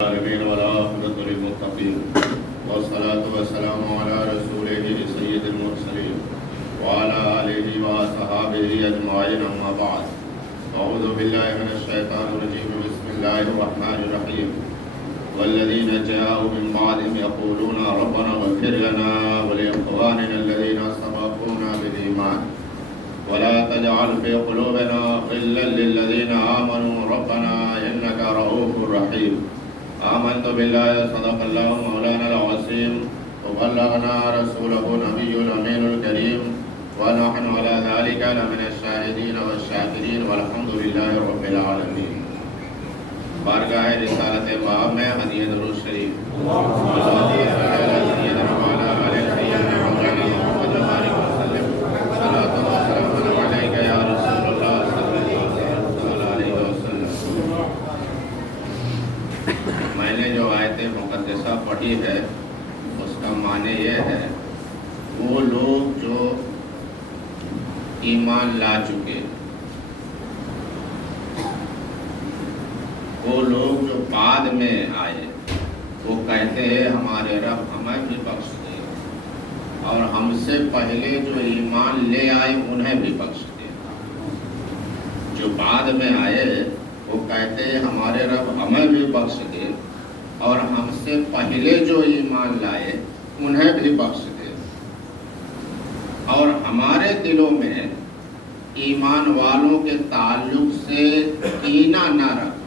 العالمين والعاقبة للمتقين والصلاة والسلام على رسوله سيد المرسلين وعلى آله وصحابه أجمعين أما بعد أعوذ بالله من الشيطان الرجيم بسم الله الرحمن الرحيم والذين جاءوا من بعدهم يقولون ربنا اغفر لنا ولإخواننا الذين سبقونا بالإيمان ولا تجعل في قلوبنا غلا للذين آمنوا ربنا إنك رؤوف رحيم آمنت بالله صدق الله مولانا العظيم وبلغنا رسوله نبي الأمين الكريم ونحن على ذلك لمن الشاهدين والشاكرين والحمد لله رب العالمين. بارگاہ رسالت باب میں ہدیہ درود شریف میں نے جو آیت مقدسہ پڑھی ہے اس کا معنی یہ ہے وہ لوگ جو ایمان لا چکے، وہ لوگ جو بعد میں آئے، وہ کہتے ہیں ہمارے رب ہمیں بھی بخش دے، اور ہم سے پہلے جو ایمان لے آئے انہیں بھی بخش دے. جو بعد میں آئے وہ کہتے ہیں ہمارے رب ہمیں بھی بخش دے اور ہم سے پہلے جو ایمان لائے انہیں بھی بخش دے، اور ہمارے دلوں میں ایمان والوں کے تعلق سے کینہ نہ رکھ،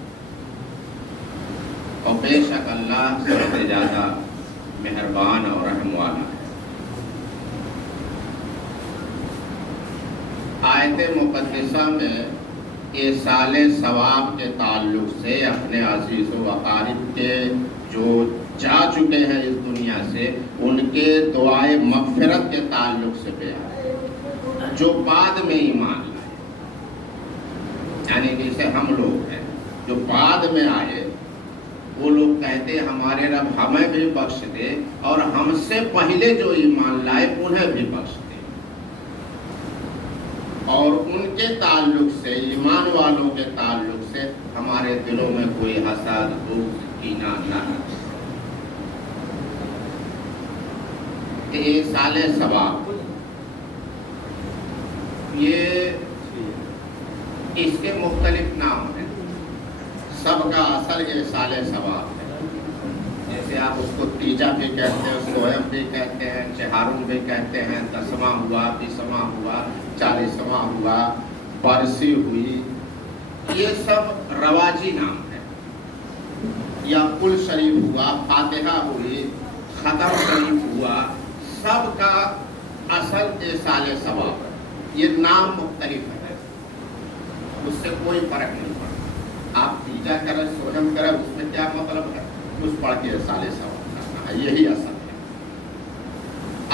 اور بے شک اللہ سب سے زیادہ مہربان اور رحم والا ہے. آیت مقدسہ میں ایصال ثواب کے تعلق سے اپنے عزیز و اقارب کے جو جا چکے ہیں اس دنیا سے ان کے دعائے مغفرت کے تعلق سے بیان ہے. جو بعد میں ایمان لائے، یعنی جیسے ہم لوگ ہیں جو بعد میں آئے، وہ لوگ کہتے ہمارے رب ہمیں بھی بخش دے اور ہم سے پہلے جو ایمان لائے انہیں بھی بخش دے، اور ان کے تعلق سے، ایمان والوں کے تعلق سے ہمارے دلوں میں کوئی حسد، بغض، کینہ نہ رکھے. ایصال ثواب یہ اس کے مختلف نام ہیں، سب کا اصل ایصال ثواب ہے. جیسے آپ اس کو تیجا بھی کہتے ہیں، سوہم بھی کہتے ہیں، چہارم بھی کہتے ہیں، 10واں ہوا، 20واں ہوا، 40واں ہوا، برسی ہوئی، یہ سب رواجی نام ہے. یا کل شریف ہوا، فاتحہ ہوئی، ختم شریف ہوا، سب کا اصل ایصال ثواب ہے. یہ نام مختلف ہے، اس سے کوئی فرق نہیں پڑتا. آپ تیجا کریں، سوہم کریں، اس میں کیا مطلب ہے؟ کچھ پڑھ کے ایصال ثواب کرنا ہے، یہی اصل ہے.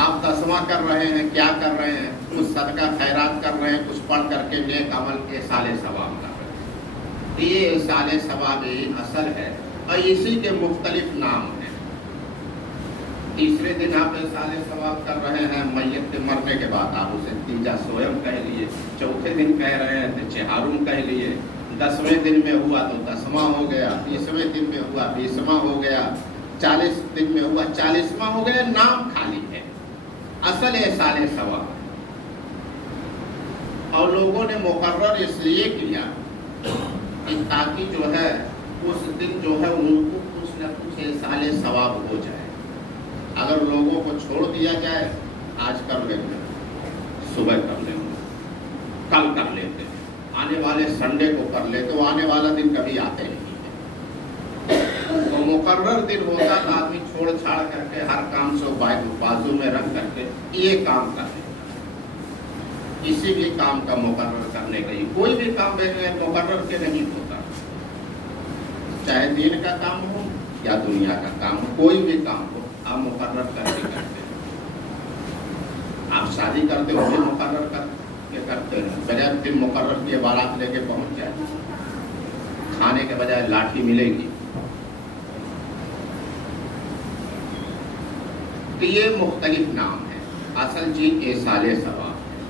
آپ 10واں کر رہے ہیں، کیا کر رہے ہیں؟ کچھ صدقہ خیرات کر رہے ہیں، کچھ پڑھ کر کے نیک عمل کے ایصال ثواب کر رہے ہیں. یہ ایصال ثواب یہی اصل ہے، اور اسی کے مختلف نام ہیں. تیسرے دن آپ ایصال ثواب کر رہے ہیں، میت کے مرنے کے بعد آپ اسے تیجا سوہم کہہ لیے. چوتھے دن کہہ رہے ہیں تو چہارم کہہ لیے. 10ویں دن میں ہوا تو 10واں ہو گیا، 20ویں دن میں ہوا 20واں ہو گیا، 40 دن میں ہوا 40واں ہو گیا. نام خالی ہے، اصل ایصال ثواب ہے. اور لوگوں نے مقرر اس لیے کیا کہ تاکہ جو ہے اس دن جو ہے ان کو کچھ نہ کچھ ایصال ثواب ہو جائے. اگر لوگوں کو چھوڑ دیا جائے، آج کر لیں گے، صبح کر لیں گے، کل کر لیتے ہیں، آنے والے سنڈے کو کر لیتے، تو آنے والا دن کبھی آتے نہیں ہے. تو مقرر دن ہوتا تو آدمی چھوڑ چھاڑ کر کے ہر کام سے بازو میں رکھ کر کے یہ کام کر لے. کسی بھی کام کا مقرر کرنے کا، کوئی بھی کام بغیر مقرر کے نہیں ہوتا، چاہے دین کا کام ہو یا دنیا کا کام ہو. کوئی بھی کام ہو آپ مقرر کر کے کرتے ہیں. آپ شادی کرتے ہو بھی مقرر کر کے کرتے ہیں، بجائے دن مقرر کے بارات لے کے پہنچ جائے، کھانے کے بجائے لاٹھی ملے گی. تو یہ مختلف نام ہے. اصل چیز ایصال ثواب ہے.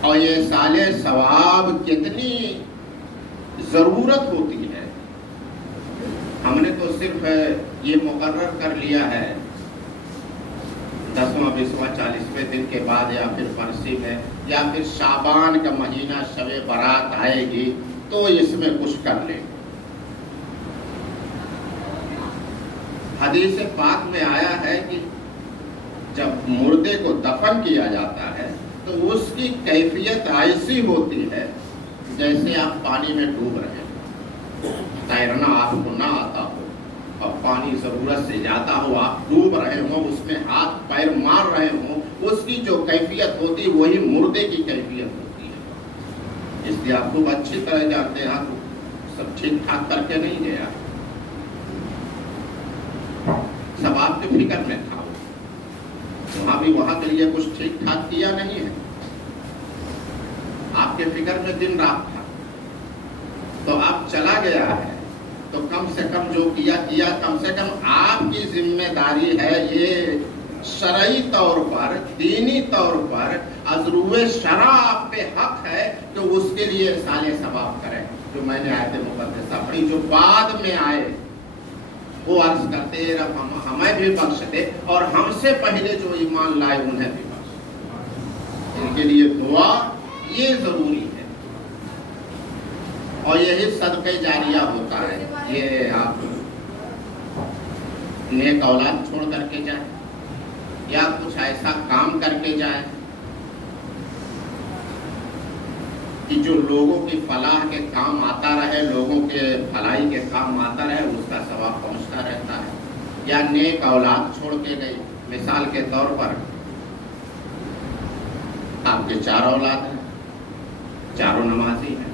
اور یہ ایصال ثواب کتنی ضرورت ہوتی ہے ہم نے تو صرف یہ مقرر کر لیا ہے 10واں 20واں 40ویں دن کے بعد یا پھر برسی میں یا پھر شعبان کا مہینہ شب برات آئے گی تو اس میں کچھ کر لیں. حدیث پاک میں آیا ہے کہ جب مردے کو دفن کیا جاتا ہے تو اس کی کیفیت ایسی ہوتی ہے جیسے آپ پانی میں ڈوب رہے ہیں. تیرنا آپ کو نہ آتا ہو اور پانی ضرورت سے زیادہ ہو, آپ ڈوب رہے ہوں, اس میں ہاتھ پیر مار رہے ہوں, اس کی جو کیفیت ہوتی ہے وہی مردے کی کیفیت ہوتی ہے. اس لیے آپ کو اچھی طرح جانتے ہیں, آپ سب ٹھیک ٹھاک کر کے نہیں گیا, سب آپ کے فکر میں تھا, وہاں بھی وہاں کے لیے کچھ ٹھیک ٹھاک کیا نہیں ہے, آپ کے فکر میں دن رات تھا. تو آپ چلا گیا ہے تو کم سے کم جو کیا, کم سے کم آپ کی ذمہ داری ہے یہ شرعی طور پر, دینی طور پر ازروِ شرع آپ پہ حق ہے کہ اس کے لیے سال ثواب کریں. جو میں نے آیت مقدسہ پڑھی, جو بعد میں آئے وہ عرض کرتے رب ہمیں بھی بخش دے اور ہم سے پہلے جو ایمان لائے انہیں بھی بخش دے. ان کے لیے دعا یہ ضروری ہے, اور یہی صدقہ جاریہ ہوتا ہے. یہ آپ نیک اولاد چھوڑ کر کے جائیں یا کچھ ایسا کام کر کے جائیں کہ جو لوگوں کی فلاح کے کام آتا رہے, لوگوں کے بھلائی کے کام آتا رہے, اس کا ثواب پہنچتا رہتا ہے. یا نیک اولاد چھوڑ کے گئی, مثال کے طور پر آپ کے 4 اولاد ہیں, چاروں نمازی ہیں,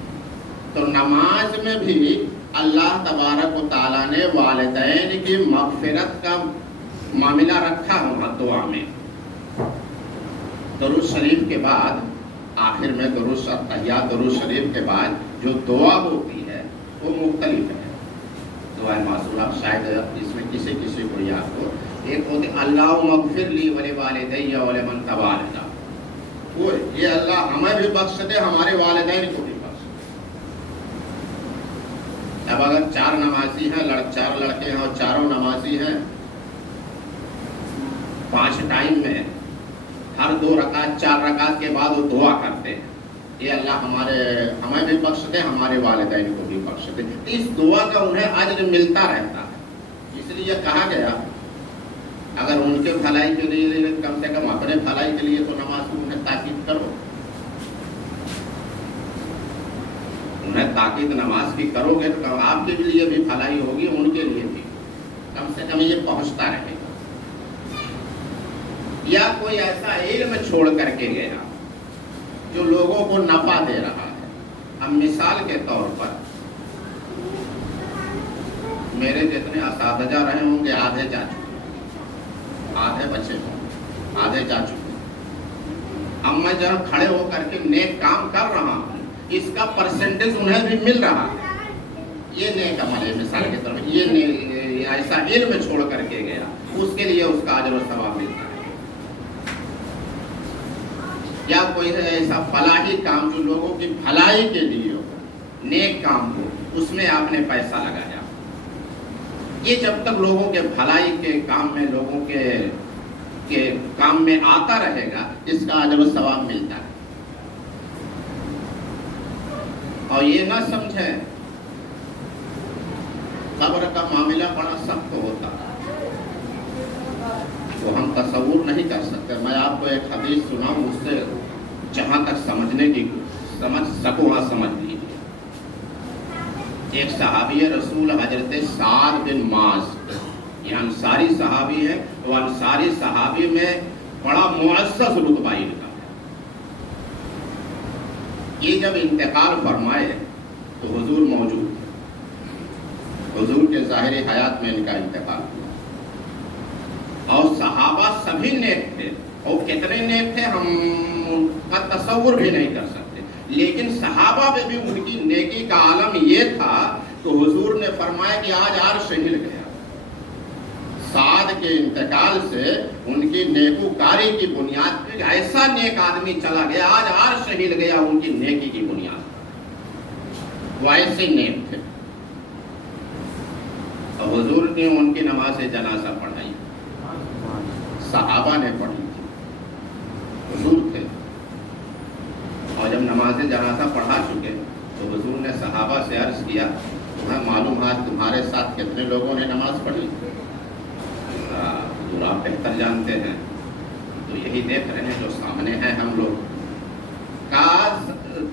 تو نماز میں بھی اللہ تبارک و تعالیٰ نے والدین کی مغفرت کا معاملہ رکھا ہے دعا میں. درود شریف کے بعد آخر میں درود شریف کے بعد جو دعا ہوتی ہے وہ مختلف ہے. دعا معصورہ شاید اس میں کسی کو یاد ہو. ایک ہوتی اللہم اغفر لی ولوالدی ولمن تبعنا, وہ یہ اللہ ہمیں بھی بخش دے, ہمارے والدین کو بھی بخش دے. اب اگر 4 نمازی ہیں, 4 لڑکے ہیں اور چاروں نمازی ہیں, 5 ٹائم میں ہر 2 رکعت 4 رکعت کے بعد وہ دعا کرتے ہیں یہ اللہ ہمیں بھی بخش دے, ہمارے والدین کو بھی بخش دے. اس دعا کا انہیں اجر ملتا رہتا ہے. اس لیے کہا گیا اگر ان کے بھلائی کے لیے کم سے کم اپنے بھلائی کے لیے تو نماز کو انہیں تاکید کرو, انہیں تاکید نماز کی کرو گے تو آپ کے لیے بھی بھلائی ہوگی, ان کے لیے بھی کم سے کم یہ پہنچتا رہے گا. یا کوئی ایسا علم چھوڑ کر کے گیا جو لوگوں کو نفع دے رہا ہے. ہم مثال کے طور پر میرے جتنے اساتذہ رہے ہوں گے آدھے جا چکے, آدھے بچے ہوں, آدھے جا چکے. اب میں جہاں کھڑے ہو کر کے نیک کام کر رہا ہوں, اس کا پرسنٹیج انہیں بھی مل رہا ہے. یہ نیک عمل ہے. مثال کے طور پر یہ ایسا علم چھوڑ کر کے گیا, اس کے لیے اس کا اجر و ثواب ملتا ہے. یا کوئی ایسا فلاحی کام جو لوگوں کی بھلائی کے لیے ہو, نیک کام ہو, اس میں آپ نے پیسہ لگایا, یہ جب تک لوگوں کے بھلائی کے کام میں, لوگوں کے کام میں آتا رہے گا, اس کا اجر و ثواب ملتا ہے. اور یہ نہ سمجھیں قبر کا معاملہ بڑا سخت ہوتا ہے, وہ ہم تصور نہیں کر سکتے. میں آپ کو ایک حدیث سناؤں, اس سے جہاں تک سمجھنے کی سمجھ سکو وہاں سمجھ لیجیے. ایک صحابی رسول حضرت سعد بن معاذ, یہ انصاری صحابی ہے. وہ انصاری صحابی میں بڑا معزز رتبہ ان کا ہے. یہ جب انتقال فرمائے تو حضور موجود تھے. حضور کے ظاہری حیات میں ان کا انتقال ہوا, اور صحابہ سبھی نیک تھے, اور کتنے نیک تھے ہم ان کا تصور بھی نہیں کر سکتے. لیکن صحابہ میں بھی ان کی نیکی کا عالم یہ تھا کہ حضور نے فرمایا کہ آج عرش ہل گیا. سعد کے انتقال سے ان کی نیکوکاری کی بنیاد پہ ایسا نیک آدمی چلا گیا, آج عرش ہل گیا ان کی نیکی کی بنیاد. وہ ایسے نیک تھے. हुजूर ने उनकी नमाज जनाजा पढ़ाई, सहाबा ने पढ़ी थी, हुजूर थे। और जब नमाज जनाजा पढ़ा चुके तो हुजूर ने सहाबा से अर्ज किया, तुम्हें मालूम है तुम्हारे साथ कितने लोगों ने नमाज पढ़ी? हुजूर आप बेहतर जानते हैं। तो यही देख रहे हैं जो सामने है हम लोग का,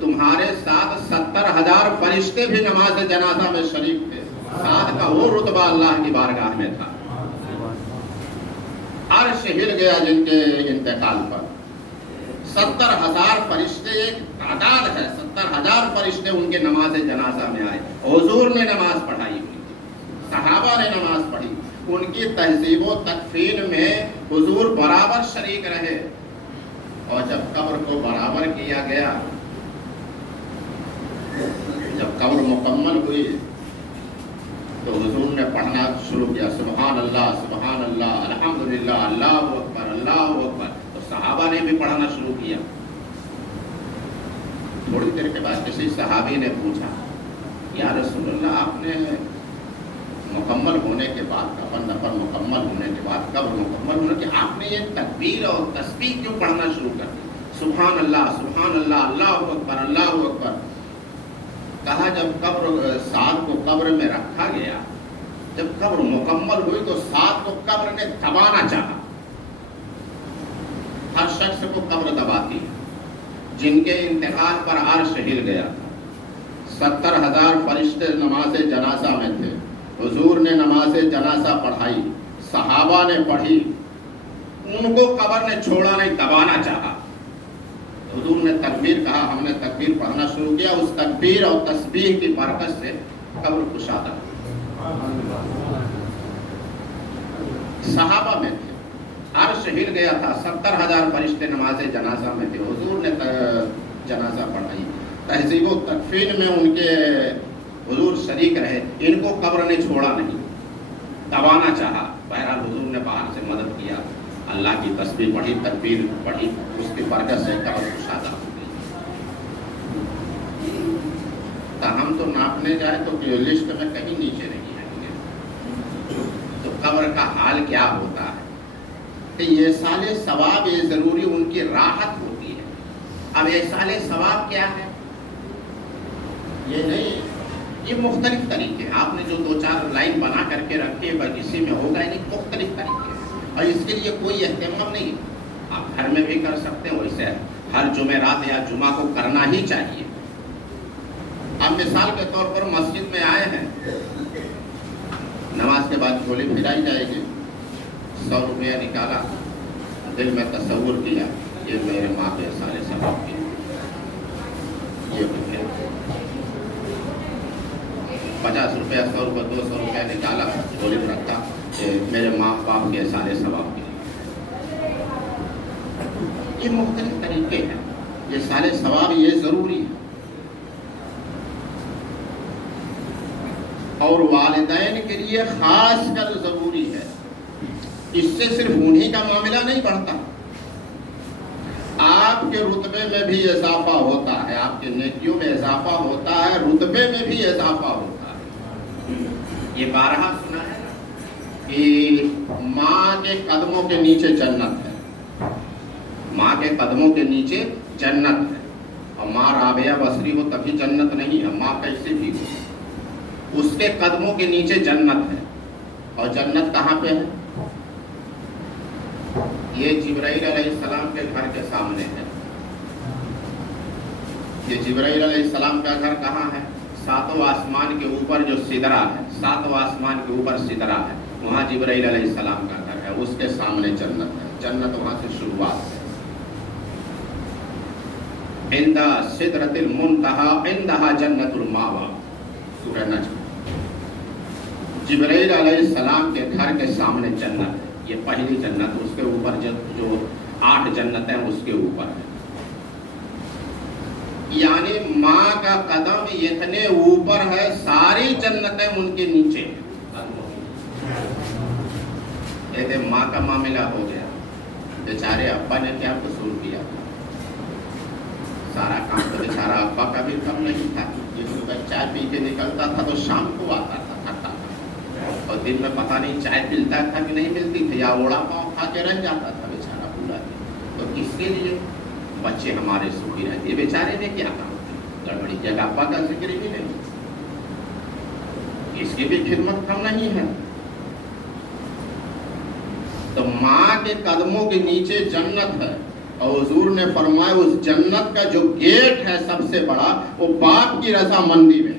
तुम्हारे साथ 70,000 फरिश्ते भी नमाज जनाजा में शरीक थे। साथ का वो रुतबा अल्लाह की बारगाह में था। अर्श हिल गया जिनके इंतकाल पर। 70,000 फरिश्ते एक तादाद है, 70,000 फरिश्ते उनके नमाज जनाजा में आए। हुजूर ने नमाज पढ़ाई, सहाबा ने नमाज पढ़ी, उनकी तहजीब व तकफीन में हुजूर बराबर शरीक रहे। और जब कब्र को बराबर किया गया, जब कब्र मुकम्मल हुई तो हुजूर ने पढ़ना शुरू किया, सुबहान अल्लाह सुबहान अल्लाह अल्हम्दुलिल्लाह अल्लाहु अकबर अल्लाहु अकबर। तो सहाबा ने भी पढ़ना शुरू किया। थोड़ी देर के बाद किसी सहाबी ने पूछा, या रसूलल्लाह आपने मुकम्मल होने के बाद, कफन दफन मुकम्मल होने के बाद, कब्र मुकम्मल होने के आपने ये तकबीर और तस्बीह क्यों पढ़ना शुरू कर दी? सुभान अल्लाह अल्लाहु अकबर अल्लाहु अकबर। कहा जब कब्र साद को कब्र में रखा गया, जब कब्र मुकम्मल हुई तो साद को कब्र ने दबाना चाहा। हर शख्स को कब्र दबाती है। जिनके इंतकाल पर अर्श हिल गया था, 70,000 फरिश्ते नमाज जनाजा में थे। हुजूर ने नमाज जनाजा पढ़ाई, सहाबा ने पढ़ी, उनको कब्र ने छोड़ा नहीं, दबाना चाहा। हुजूर ने तकबीर कहा, हमने तकबीर पढ़ना शुरू किया। उस तकबीर और तस्बीह की बरकत से कब्र कुशादा। सहाबा में थे, अर्श हिल गया था, 70,000 फरिश्ते नमाज जनाजा में थे। हुजूर ने जनाजा पढ़ाई, तहजीब व तकफीन में उनके हुजूर शरीक रहे। इनको कब्र ने छोड़ा नहीं, दबाना चाहा। बहरहाल हुजूर ने बाहर से मदद किया, अल्लाह की तस्बीह पढ़ी, तकबीर पढ़ी, उसकी बरकत से कब्र कुशादा हो गई। तो हम तो नापने जाए तो लिस्ट में कहीं नीचे नहीं आएंगे। तो कब्र का हाल क्या होता है? तो ये साले सवाब, ये जरूरी उनकी राहत होती है। अब ये साले सवाब क्या है? ये नहीं, ये मुख्तलिफ तरीके हैं। आपने जो 2-4 लाइन बना करके रखे किसी में होगा नहीं, मुख्तलिफ तरीके हैं। और इसके लिए कोई एहतमाम नहीं। आप घर में भी कर सकते हैं, वैसे हर जुमेरात या जुमा को करना ही चाहिए। आप मिसाल के तौर पर मस्जिद में आए हैं, नमाज के बाद झोली फिराई जाएगी, 100 रुपया निकाला, दिल में तसव्वुर किया ये मेरे माँ के सारे सवाब के, ये 50 रुपया 100 रुपया 200 रुपया निकाला, झोली में रखा, मेरे माँ बाप के सारे सवाब के। ये मुख्तलिफ तरीके हैं, ये सारे सवाब ये जरूरी है। और वालिदैन के लिए खास कर जरूरी है। इससे सिर्फ उन्हीं का मामला नहीं बढ़ता, आपके रुतबे में भी इजाफा होता है, आपके नेकियों में इजाफा होता है, रुतबे में भी इजाफा होता है। ये बारहा सुना है कि माँ के कदमों के नीचे जन्नत है, माँ के कदमों के नीचे जन्नत है। और माँ राबिया बसरी हो तभी जन्नत नहीं है, माँ कैसे भी हो, उसके कदमों के नीचे जन्नत है। और जन्नत कहाँ पे है? ये जिब्राइल अलैहिस्सलाम के घर के सामने है। ये जिब्राइल अलैहिस्सलाम का घर कहाँ है? 7वें आसमान के ऊपर जो सिदरा है, 7वें आसमान के ऊपर सिदरा है, वहाँ जिब्राइल अलैहिस्सलाम का घर है, उसके सामने जन्नत है। जन्नत वहाँ से शुरुआत है। इंदा सिदरतिल मुंतहा इंदहा जन्नतुल मावा, सूरह नज्म। जिब्राइल अलैहिस्सलाम के घर के सामने जन्नत है, ये पहली जन्नत, उसके ऊपर जो 8 जन्नतें उसके ऊपर है। यानी माँ का कदम इतने ऊपर है, सारी जन्नतें उनके नीचे हैं। कहते माँ का मामला हो गया, बेचारे अब्बा ने क्या कसूर किया? सारा काम तो बेचारा अब्बा का भी कम नहीं था। ये सुबह चाय पी के निकलता था तो शाम को आता था, थकता था, और और दिन में पता नहीं चाय मिलता था कि नहीं मिलती थी, या वड़ा पाव खा के रह जाता था बेचारा पूरा दिन। तो किसके लिए? बच्चे हमारे सुखी रहते। बेचारे ने क्या काम किया? गड़बड़ी किया, अब्बा का जिक्र भी नहीं, इसकी भी खिदमत कम नहीं है। तो माँ के कदमों के नीचे जन्नत है, और हुजूर ने फरमाया उस जन्नत का जो गेट है सबसे बड़ा, वो बाप की रजामंदी में है।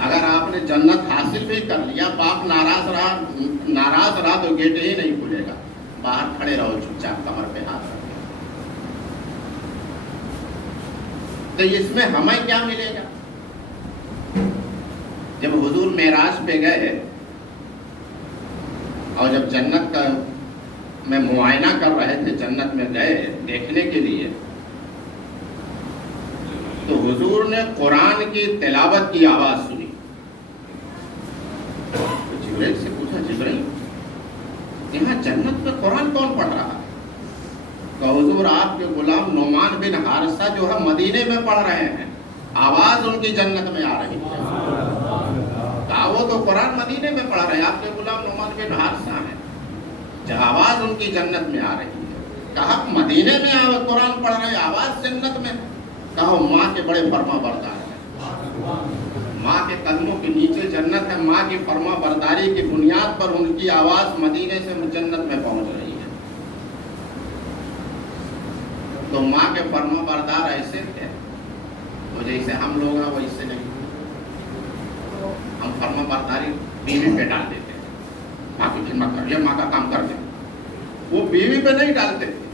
अगर आपने जन्नत हासिल भी कर लिया, बाप नाराज रहा तो गेट ही नहीं खुलेगा, बाहर खड़े रहो चुपचाप कमर पे हाथ रख। तो इसमें हमें क्या मिलेगा? जब हुजूर मेराज पे गए और जब जन्नत का में मुआयना कर रहे थे, जन्नत में गए देखने के लिए, तो हुजूर ने कुरान की तिलावत की आवाज सुनी। तो जिब्राइल से पूछा, जिब्राइल यहाँ जन्नत में कुरान कौन पढ़ रहा है? तो हुजूर आपके गुलाम नोमान बिन हारिसा जो है मदीने में पढ़ रहे हैं, आवाज उनकी जन्नत में आ रही है। कहा वो तो कुरान मदीने में पढ़ रहे हैं, आपके गुलाम नोमान बिन हारिसा है, जब आवाज उनकी जन्नत में आ रही है। कहा मदीने में कुरान पढ़ रहे, आवाज जन्नत में? कहा माँ के बड़े फर्मा बरदार है, माँ के कदमों के नीचे जन्नत है, माँ की फर्मा बरदारी की बुनियाद पर उनकी आवाज मदीने से जन्नत में पहुंच रही है। तो माँ के फर्मा बरदार ऐसे थे, तो जैसे हम लोग हैं वैसे नहीं। हम फर्मा बरदारी बीवी पे डाल देते हैं, माँ की खिदमत कर लिया, माँ का काम कर दे। वो बीवी पे नहीं डालते थे,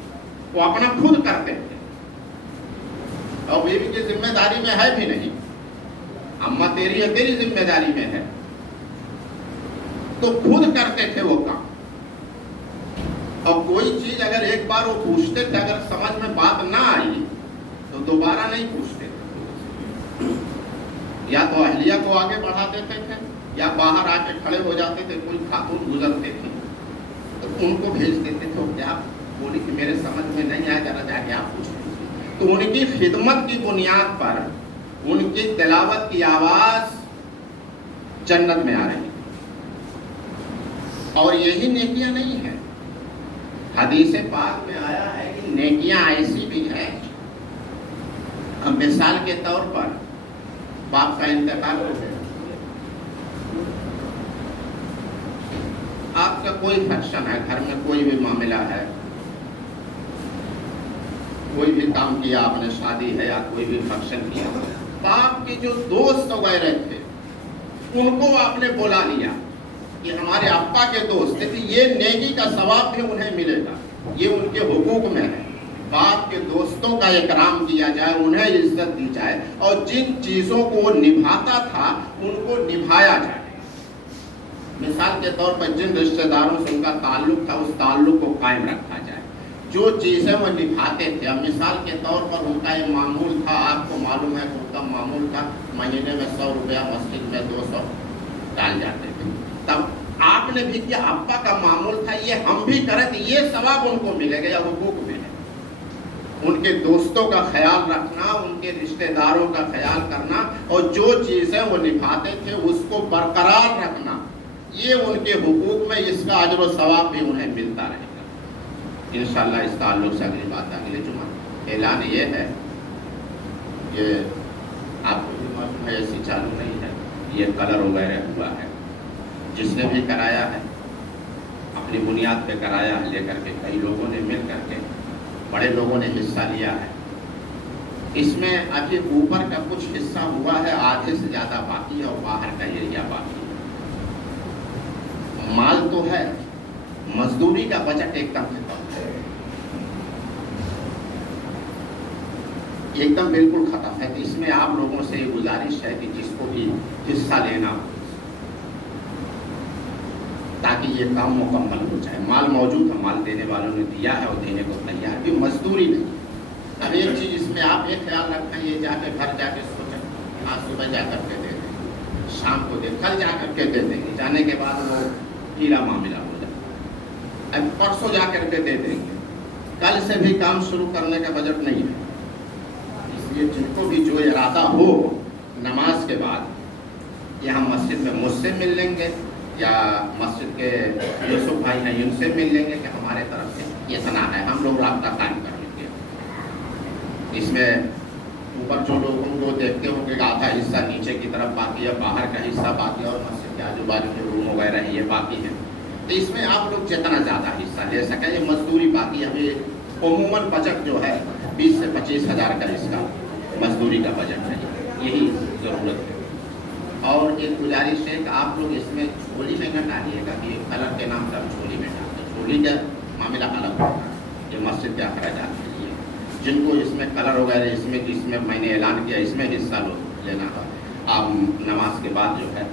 वो अपना खुद करते थे, और बीवी की जिम्मेदारी में है भी नहीं। अम्मा तेरी है, तेरी जिम्मेदारी में है, तो खुद करते थे वो काम। और कोई चीज अगर एक बार वो पूछते थे, अगर समझ में बात ना आई तो दोबारा नहीं पूछते थे। या तो अहलिया को आगे बढ़ा देते थे, या बाहर आके खड़े हो जाते थे, कोई खातून गुजरते थे तो उनको भेज देते थे, क्या बोली कि मेरे समझ में नहीं आया, जरा जाके आप पूछ लीजिए। तो उनकी खिदमत की बुनियाद पर उनकी तिलावत की आवाज जन्नत में आ रही। और यही नेकियां नहीं है, हदीस पाक में आया है कि नेकियां ऐसी भी हैं। मिसाल के तौर पर बाप का इंतकाल हो गया, आपका कोई फंक्शन है, घर में कोई भी मामला है, कोई भी काम किया आपने, शादी है या कोई भी फंक्शन किया, तो आपके जो दोस्त वगैरह थे उनको आपने बुला लिया कि हमारे अप्पा के दोस्त थे, ये नेकी का सवाब भी उन्हें मिलेगा, ये उनके हुकूक में है। बाप के दोस्तों का इकराम किया जाए, उन्हें इज्जत दी जाए, और जिन चीजों को वो निभाता था उनको निभाया जाए। मिसाल के तौर पर जिन रिश्तेदारों से उनका ताल्लुक था, उस ताल्लुक को कायम रखा जाए। जो चीजें वो निभाते थे, अब मिसाल के तौर पर उनका ये मामूल था, आपको मालूम है उनका मामूल था महीने में 100 रुपया मस्जिद में 200 डाल जाते थे, तब आपने भी किया, अप्पा का मामूल था, ये हम भी करें तो ये सवाब उनको मिलेगा, या हुकूक में है। उनके दोस्तों का ख्याल रखना, उनके रिश्तेदारों का ख्याल करना, और जो चीजें वो निभाते थे उसको बरकरार रखना, ये उनके हुकूक में, इसका अजर व सवाब भी उन्हें मिलता रहेगा। इंशाअल्लाह इस ताल्लुक से अगली बात अगले जुमा। ऐलान ये है, ये आपको भी मालूम है ऐसी चालू नहीं है, ये कलर वगैरह हुआ है, जिसने भी कराया है अपनी बुनियाद पे कराया है, लेकर के कई लोगों ने मिल करके, बड़े लोगों ने हिस्सा लिया है। इसमें अभी ऊपर का कुछ हिस्सा हुआ है, आधे से ज्यादा बाकी है, और बाहर का एरिया बाकी है। माल तो है, मजदूरी का बजट एकदम खत्म है, एकदम बिल्कुल खत्म है। तो इसमें आप लोगों से गुजारिश है कि जिसको भी हिस्सा लेना हो, ताकि ये काम मुकम्मल हो जाए। माल मौजूद है, माल देने वालों ने दिया है और देने को तैयार भी, मजदूरी नहीं। अब एक चीज इसमें आप ये ख्याल रखें, ये जाके घर जाके सोचें, आज सुबह जा करके दे दें, शाम को दे, कल जा करके दे देंगे, जाने के बाद वो ढीला मामला हो जाए, अब परसों जा करके दे देंगे, कल से भी काम शुरू करने का बजट नहीं है। इसलिए जिनको भी जो इरादा हो नमाज के बाद कि हम मस्जिद में मुझसे मिल लेंगे या मस्जिद के यूसुफ भाई हैं उनसे मिल लेंगे कि हमारे तरफ से इतना है, हम लोग राब्ता कायम कर लेंगे। इसमें ऊपर जो लोगों को देखते होंगे आधा हिस्सा नीचे की तरफ बाकी है, बाहर का हिस्सा बाकी है और मस्जिद के आजू बाजू के रूम वगैरह ये बाकी है। तो इसमें आप लोग जितना ज़्यादा हिस्सा ले सकें, ये मजदूरी बाकी अभी अमूमन बजट जो है 20 से 25 हज़ार का इसका मजदूरी का बजट है, यही ज़रूरत है। और एक गुजारिश है कि आप लोग इसमें झोली में न डालिएगा कि कलर के नाम से आप झोली में डालते, झोली का मामला अलग होता है, ये मस्जिद के अखराजात के लिए। जिनको इसमें कलर वगैरह इसमें मैंने ऐलान किया इसमें हिस्सा लेना है, आप नमाज के बाद जो है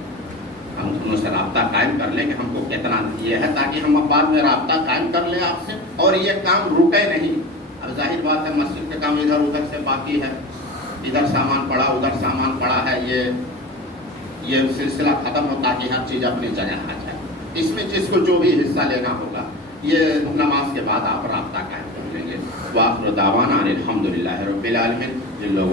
हम दोनों से राब्ता कायम कर लें कि हमको कितना ये है, ताकि हम अब बाद में राब्ता कायम कर लें आपसे और ये काम रुके नहीं। अब जाहिर बात है मस्जिद का काम इधर उधर से बाकी है, इधर सामान पड़ा उधर सामान पड़ा है, ये सिलसिला ख़त्म हो ताकि हर चीज़ अपनी जगह आ जाए। इसमें जिसको जो भी हिस्सा लेना होगा ये नमाज के बाद आप राब्ता कायम कर लेंगे। वाखिर दावाना अनिल हम्दुलिल्लाहि रब्बिल आलमीन। जिन लोगों